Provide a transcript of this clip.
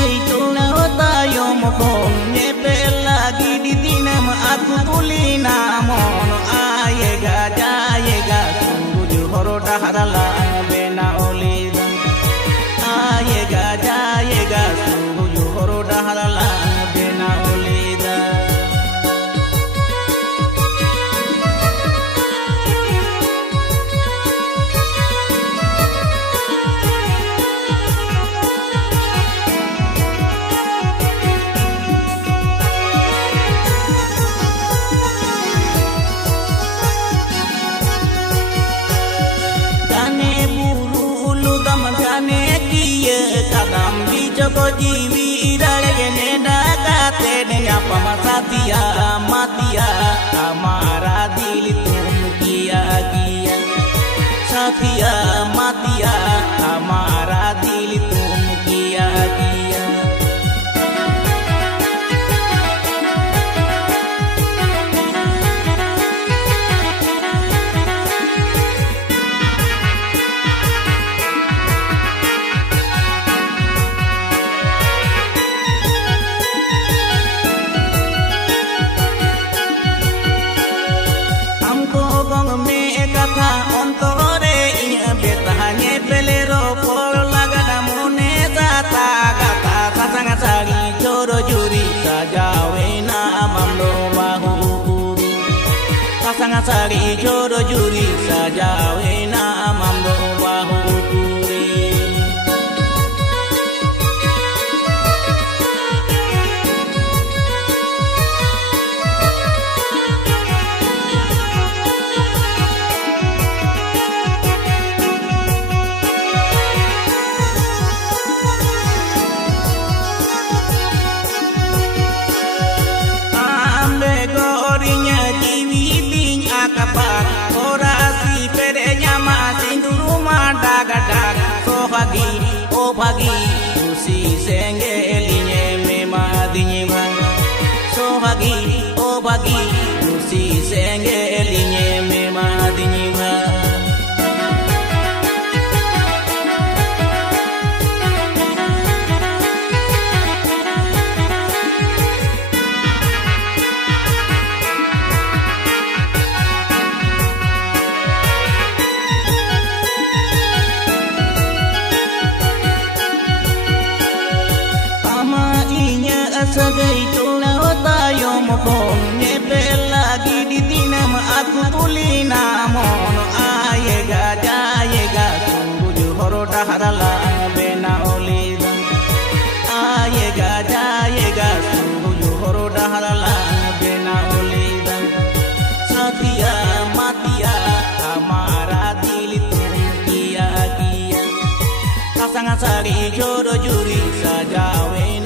segaituna tayo mo kong nyepel lagi di tinam aku tuli namono ayega suju horoda harala bena olida ayega suju horoda harala bena olida kadam di joko jiwi dalgene dakate nyapa masatia matia amara dili tumkia gia satia matia amara dili tumkia gia ontore inya betahanye pelero por laga damune tata gata sasanga sari joro juri sajawe na amamdo bahu sasanga sari joro juri sajawe na amamdo bahu kapak orasi perenya masih rumah dagadag so pagi usi senggelinye memadinye bang so pagi usi senggelinye memadinye bang segaituna tayo mo kong nyepel lagi di tinam aku tuli namono ayega suju horoda harala bena olida ayega suju horoda harala bena olida satia matia amara dili tumkia gia kasanga sari joro juri sajawe